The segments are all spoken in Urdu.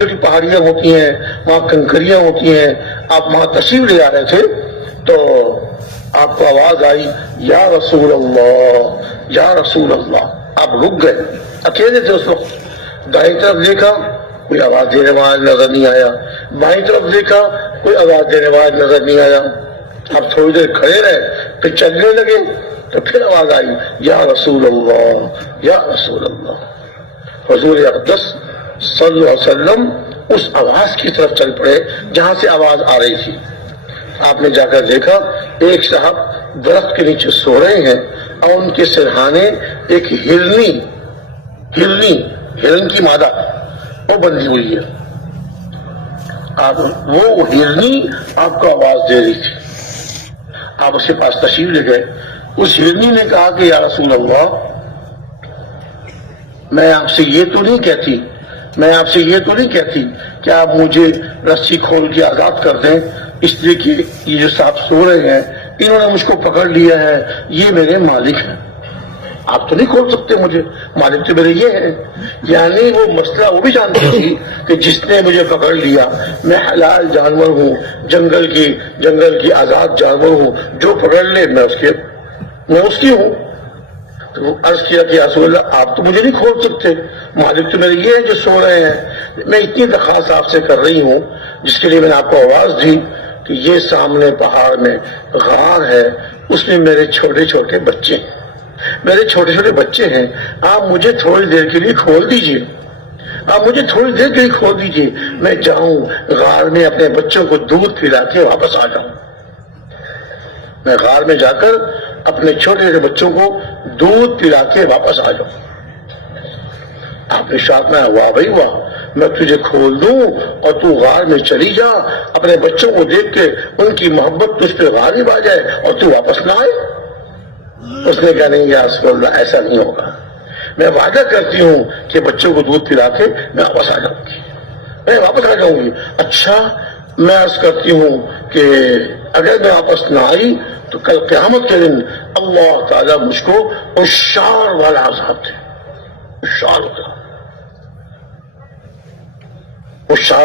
چھوٹی پہاڑیاں ہوتی ہیں، وہاں کنکریاں ہوتی ہیں، آپ وہاں تشریف لے آ رہے تھے تو آپ کو آواز آئی یا رسول اللہ یا رسول اللہ، آپ رک گئے، اکیلے تھے اس وقت، دائیں طرف دیکھا کوئی آواز دینے والا نظر نہیں آیا، بائیں طرف دیکھا کوئی آواز دینے والا نظر نہیں آیا، آپ تھوڑی دیر کھڑے رہے پھر چلنے لگے تو پھر آواز آئی یا رسول اللہ یا رسول اللہ۔ حضور اقدس صلی اللہ علیہ وسلم اس آواز کی طرف چل پڑے جہاں سے آواز آ رہی تھی۔ آپ نے جا کر دیکھا ایک صاحب درخت کے نیچے سو رہے ہیں اور ان کے سرہانے ایک ہرن کی مادہ وہ بندھی ہوئی ہے، وہ ہرنی آپ کو آواز دے رہی تھی۔ آپ اس کے پاس تشریف لے گئے، اس ہرنی نے کہا کہ یا رسول اللہ میں آپ سے یہ تو نہیں کہتی کہ آپ مجھے رسی کھول کے آزاد کر دیں، اس لیے کہ یہ جو صاحب سو رہے ہیں انہوں نے مجھ کو پکڑ لیا ہے، یہ میرے مالک ہیں، آپ تو نہیں کھول سکتے مجھے، مالک تو میرے یہ ہے۔ یعنی وہ مسئلہ وہ بھی جانتی تھی کہ جس نے مجھے پکڑ لیا میں حلال جانور ہوں، جنگل کی آزاد جانور ہوں، جو پکڑ لے میں اس کی ہوں۔ تو عرض کیا کہ رسول اللہ آپ تو مجھے نہیں کھول سکتے، مالک تو میرے یہ ہے جو سو رہے ہیں۔ میں اتنی درخواست آپ سے کر رہی ہوں جس کے لیے میں نے آپ کو آواز دی کہ یہ سامنے پہاڑ میں غار ہے، اس میں میرے چھوٹے چھوٹے بچے ہیں، آپ مجھے تھوڑی دیر کے لیے کھول دیجئے، میں جاؤں غار میں اپنے بچوں کو دودھ پلا کے واپس آ جاؤں، میں غار میں جا کر اپنے چھوٹے چھوٹے بچوں کو دودھ پلا کے واپس آ جاؤں۔ آپ نے شاعت میں واہ بھائی واہ، میں تجھے کھول دوں اور تو غار میں چلی جا، اپنے بچوں کو دیکھ کے ان کی محبت تجھ پہ غالب آ جائے اور تو واپس نہ آئے۔ اس نے کہا نہیں یا رسول اللہ ایسا نہیں ہوگا، میں وعدہ کرتی ہوں کہ بچوں کو دودھ پلا کے میں واپس آ جاؤں گی۔ اچھا میں عرض کرتی ہوں کہ اگر میں واپس نہ آئی تو کل قیامت کے دن اللہ تعالیٰ مجھ کو عشار والا عذاب دے، عشار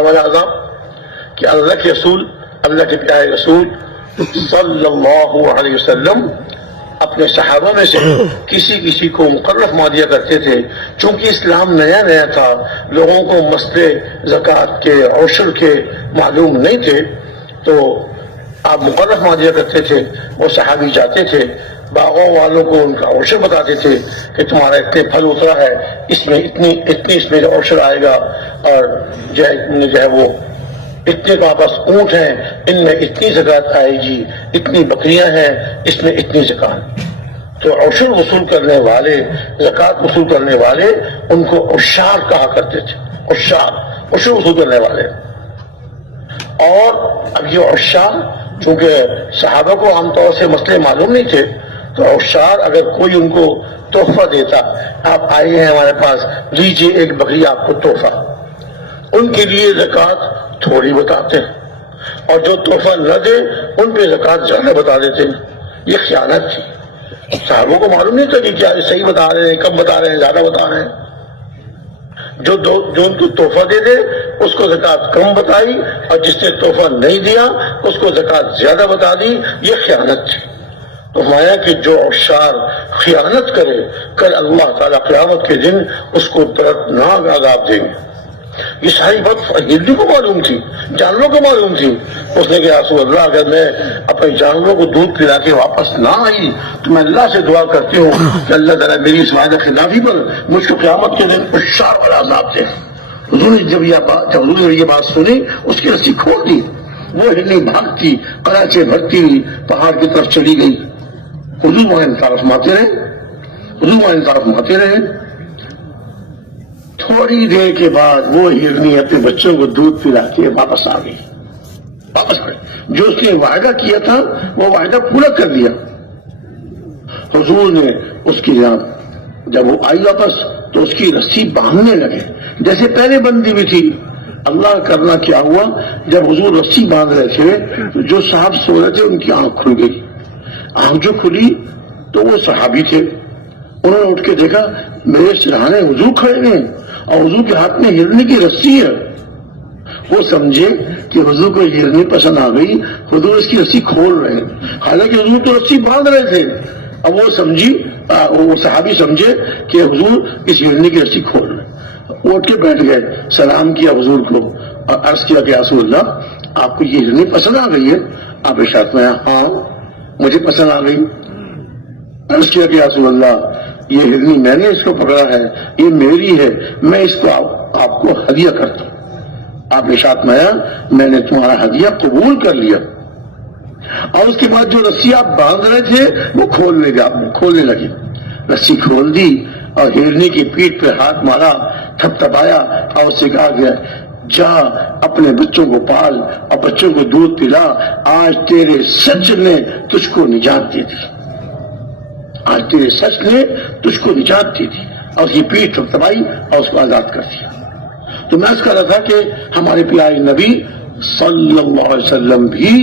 والا عذاب کہ اللہ کے پیارے رسول صلی اللہ علیہ وسلم اپنے صحابہ میں سے کسی کو مقرر فرما دیا کرتے تھے، چونکہ اسلام نیا تھا، لوگوں کو مسئلے زکوٰۃ کے عشر کے معلوم نہیں تھے، تو آپ مقرر فرما دیا کرتے تھے۔ وہ صحابی جاتے تھے، باغوں والوں کو ان کا عشر بتاتے تھے کہ تمہارا اتنے پھل اترا ہے، اس میں اتنی اس میں عشر آئے گا، اور جو ہے وہ اتنے کا آپس اونٹ ہیں ان میں اتنی زکوٰۃ آئے گی، اتنی بکریاں ہیں اس میں اتنی زکوٰۃ۔ تو عشر وصول کرنے والے، زکوٰۃ وصول کرنے والے ان کو عشار کہا کرتے تھے، عشر وصول کرنے والے۔ اور اب یہ عشار چونکہ صحابہ کو عام طور سے مسئلے معلوم نہیں تھے، تو عشار اگر کوئی ان کو تحفہ دیتا، آپ آئے ہیں ہمارے پاس لیجیے ایک بکری آپ کو تحفہ، ان کے لیے زکوٰۃ تھوڑی بتاتے ہیں، اور جو تحفہ نہ دے ان پہ زکوٰۃ زیادہ بتا دیتے ہیں۔ یہ خیانت تھی، صحابوں کو معلوم نہیں تھا کہ کیا صحیح بتا رہے ہیں، کم بتا رہے ہیں، زیادہ بتا رہے ہیں۔ جو ان کو تحفہ دے دے اس کو زکوٰۃ کم بتائی، اور جس نے تحفہ نہیں دیا اس کو زکوٰۃ زیادہ بتا دی، یہ خیانت تھی۔ تو فرمایا کہ جو عشار خیانت کرے کل اللہ تعالیٰ قیامت کے دن اس کو دردناک عذاب دیں گے۔ یہ ساری بات ہندو کو معلوم تھی، جانوروں کو معلوم تھی۔ اس نے کہا رسول اللہ اگر میں اپنے جانوروں کو دودھ پلا کے واپس نہ آئی تو میں اللہ سے دعا کرتی ہوں کہ اللہ تعالیٰ میری اس وعدہ خلافی پر مجھ کو قیامت کے دن عشار والا عذاب دے۔ حضور نے جب یہ بات سنی اس کی رسی کھول دی، وہ ہرنی بھاگتی کراچے بھرتی ہوئی پہاڑ کی طرف چلی گئی۔ حضور وہاں انصاف ماتے رہے۔ تھوڑی دیر کے بعد وہ ہرنی اپنے بچوں کو دودھ پلا کے واپس آ گئی، جو اس نے وعدہ کیا تھا وہ وعدہ پورا کر دیا۔ حضور نے اس کی جب وہ آئی واپس تو اس کی رسی باندھنے لگے جیسے پہلے بندھی بھی تھی۔ اللہ کرنا کیا ہوا، جب حضور رسی باندھ رہے تھے تو جو صاحب سو رہے تھے ان کی آنکھ کھل گئی۔ آنکھ جو کھلی تو وہ صحابی تھے، انہوں نے اٹھ کے دیکھا میرے سرہانے حضور کھڑے ہیں اور حضور کے ہاتھ میں ہرنی کی رسی ہے۔ وہ سمجھے کہ حضور کو یہ ہرنی پسند آ گئی، حضور اس کی رسی کھول رہے ہیں، حالانکہ حضور تو رسی باندھ رہے تھے۔ اب وہ سمجھی، وہ صحابی سمجھے کہ حضور اس ہرنی کی رسی کھول رہے ہیں، وہ اٹھ کے بیٹھ گئے، سلام کیا حضور کو اور عرض کیا کہ رسول اللہ آپ کو یہ ہرنی پسند آ گئی ہے؟ آپ ارشاد فرمایا ہاں مجھے پسند آ گئی۔ عرض کیا کہ رسول اللہ یہ ہرنی میں نے اس کو پکڑا ہے، یہ میری ہے، میں اس کو آپ کو ہدیہ کرتا ہوں۔ آپ ارشاد فرمایا میں نے تمہارا ہدیہ قبول کر لیا، اور اس کے بعد جو رسی آپ باندھ رہے تھے وہ کھولنے لگے، رسی کھول دی اور ہرنی کی پیٹھ پہ ہاتھ مارا، تھپ تھپایا اور اس سے کہا گیا جا اپنے بچوں کو پال اور بچوں کو دودھ پلا، آج تیرے سچ نے تجھ کو نجات دے دی، آج تیرے سچ نے تجھ کو نجات دی تھی، اور اس کی پیٹھ تھپ تھپائی اور اس کو آزاد کر دیا۔ تو میں اس کہہ رہا تھا کہ ہمارے پیارے نبی صلی اللہ علیہ وسلم بھی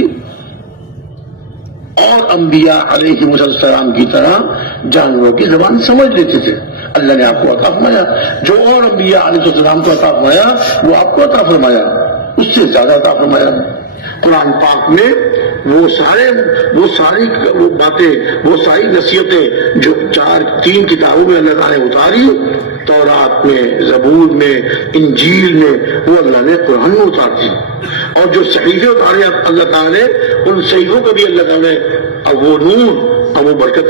اور انبیاء علیہ السلام کی طرح جانوروں کی زبان سمجھ لیتے تھے۔ اللہ نے آپ کو عطا فرمایا جو اور انبیاء علیہ السلام کو عطا فرمایا وہ آپ کو عطا فرمایا، اس سے زیادہ عطا فرمایا۔ قرآن پاک میں وہ ساری باتیں، وہ ساری نصیحتیں جو تین کتابوں میں اللہ تعالیٰ نے اتاری، تورات میں، زبور میں، انجیل میں، وہ اللہ نے قرآن میں اتار دی، اور جو صحیفے اتارے اللہ تعالیٰ نے، ان صحیفوں کو بھی اللہ تعالیٰ نے اب وہ نور اور وہ برکتیں